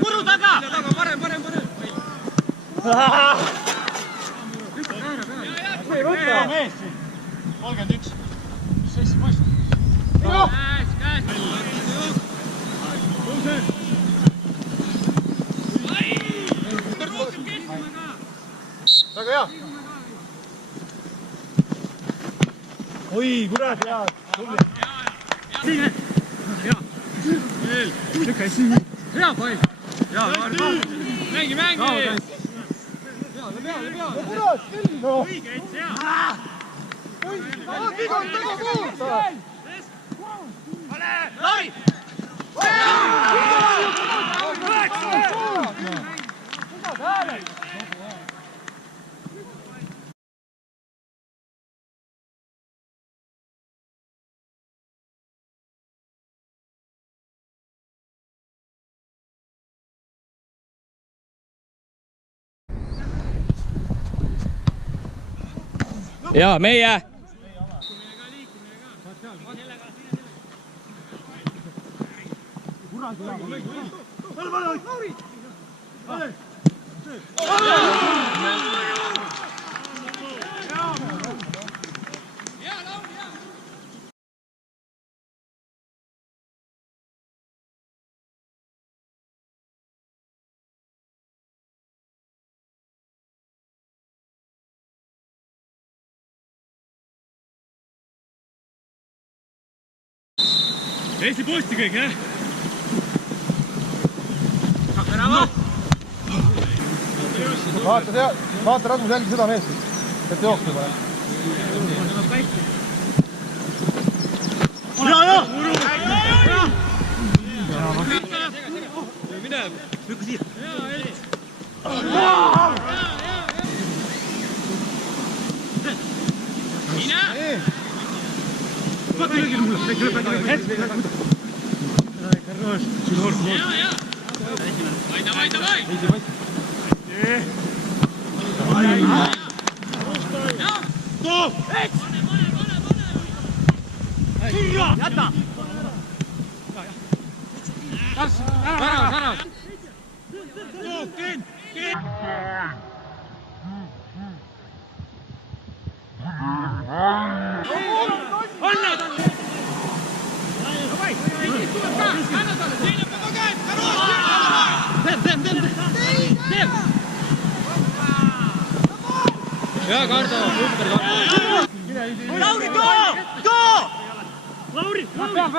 Muru taga! Parem! Ei võta! Mees siin! 31. Mis sessi paistab? Käes! Väga hea! Oi, kurat, hea! Siin! Hea! Lükka siin! Hea pall! Hea, mängi! Hea, kurat, küll! Õigeid, hea! Lauri! Ja meie! Eesti posti kõik, jah? Vaata Rasmus jälgi seda meest, et jooksma kohe. Ja! Mine! Lükka siia! Mine! Vaata lügi mulle! Давай! Стоп! Jäta! Värav! Ja Kardo, super Kardo! Lauri, go! Lauri! Peab!